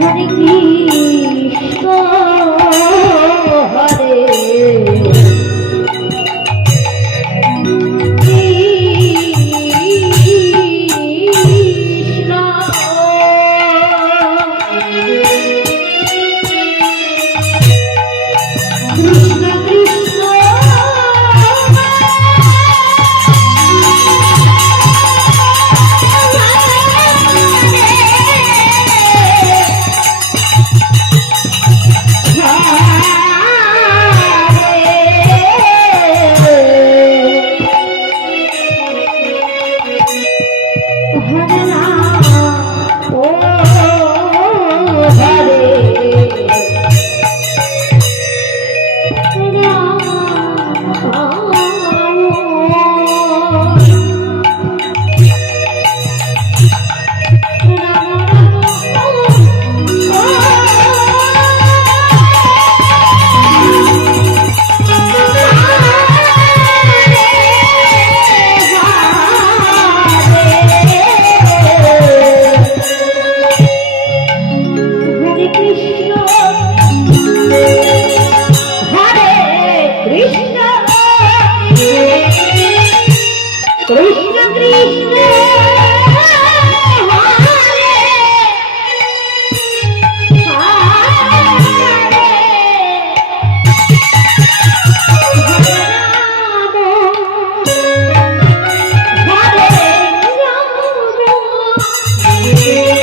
हर की Thank you.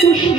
Krishna